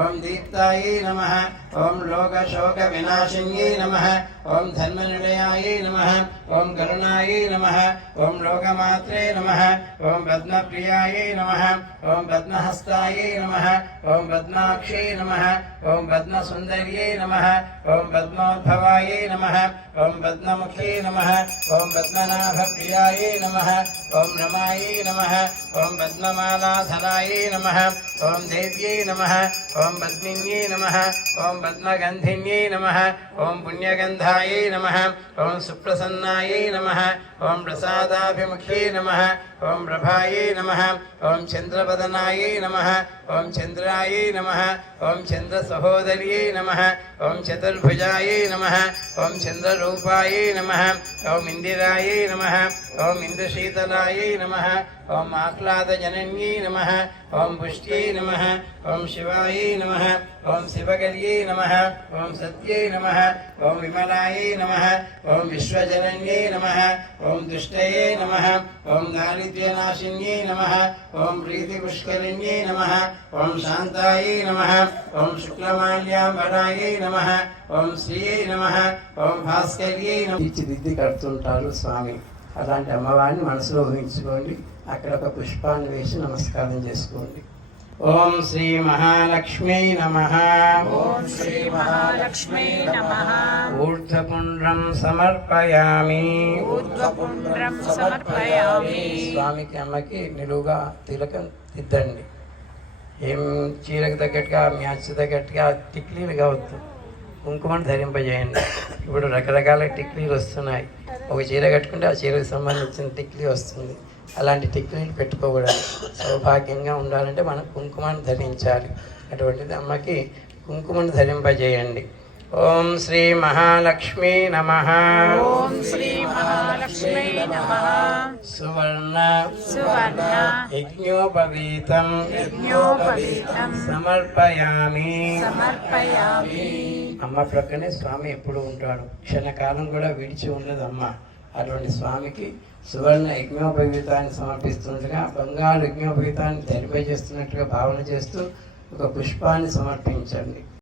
ओम दीप्तायै नमः। ओम लोकशोकविनाशिन्यै नमः। ओम धर्मनिलयायै नमः। ओम करुणायै नमः। ओम लोकमात्रे नमः। ओम पद्मप्रियायै नमः। ओम पद्महस्तायै नमः। ओम पद्माक्षै नमः। ओम पद्मसुन्दर्यै नमः। ओम पद्मोद्भवायै नमः। ओम पद्ममुख्यै नमः। ओम पद्मनाभप्रियायै नमः। ओम रमायै नमः। ओम पद्ममालाधरायै नमः। ओम देव्यै नमः। ओम पद्मिन्यै नमः। ओम पद्मगन्धिन्यै नमः। ओम पुण्यगन्धायै नमः। ओम सुप्रसन्नायै नमः। ओम प्रसादाभिमुख्यै नमः। ओम प्रभायै नमः। ओम चन्द्रवदनायै नमः। ओम चन्द्रायै नमः। ओम चन्द्रसहोदर्यै नमः। ओम चतुर्भुजायै नमः। ओम चन्द्ररूपायै नमः। ओम इन्दिरायै नमः। ओम इन्द्रशीतलायै नमः। ओम आह्लादजनन्यै नमः। ओम पुष्ट्यै नमः। ओम शिवायै नमः। ओम शिवकर्यै नमः। ओम सत्यै नमः। ओम विमलायै नमः। ओम विश्वजनन्यै नमः। ओम दुष्टये नमः। ओम दारिद्र्यनाशिन्यै नमः। ओम प्रीतिपुष्करिण्यै नमः। ओम शान्तायै नमः। ओम शुक्लमाल्याम्बरायै नमः। ओम श्रियै नमः। ओम भास्कर्यै नमः. తీర్చిదిద్ది కడుతుంటారు స్వామి. అలాంటి అమ్మవారిని మనసులో ఊహించుకోండి. అక్కడ ఒక పుష్పాన్ని వేసి నమస్కారం చేసుకోండి. ఓం శ్రీ మహాలక్ష్మీ నమః. ఓం శ్రీ మహాలక్ష్మీ నమః. ఊర్ధ్వపుండ్రం సమర్పయామి. ఊర్ధ్వపుండ్రం సమర్పయామి. స్వామికి అమ్మకి నిలువుగా తిలకం దిద్దండి. ఏం చీరకు తగ్గట్టుగా మ్యాచ్ తగ్గట్టుగా టిక్లీలు కావద్దు. కుంకుమను ధరింపజేయండి. ఇప్పుడు రకరకాల టిక్లీలు వస్తున్నాయి. ఒక చీర కట్టుకుంటే ఆ చీరకు సంబంధించిన టిక్లీ వస్తుంది. అలాంటి టిక్లీలు పెట్టుకోకూడదు. సౌభాగ్యంగా ఉండాలంటే మనం కుంకుమను ధరించాలి. అటువంటిది అమ్మకి కుంకుమను ధరింపజేయండి. ఓం శ్రీ మహాలక్ష్మీ నమః. ఓం శ్రీ మహాలక్ష్మీ నమః. సువర్ణ సువర్ణ యజ్ఞోపవీతం యజ్ఞోపవీతం సమర్పయామి. సమర్పయామి. అమ్మ ప్రక్కనే స్వామి ఎప్పుడు ఉంటాడు. క్షణకాలం కూడా విడిచి ఉండదు అమ్మ. అటువంటి స్వామికి సువర్ణ యజ్ఞోపవీతాన్ని సమర్పిస్తుండగా బంగారు యజ్ఞోపవీతాన్ని ధరింపజేస్తున్నట్టుగా భావన చేస్తూ ఒక పుష్పాన్ని సమర్పించండి.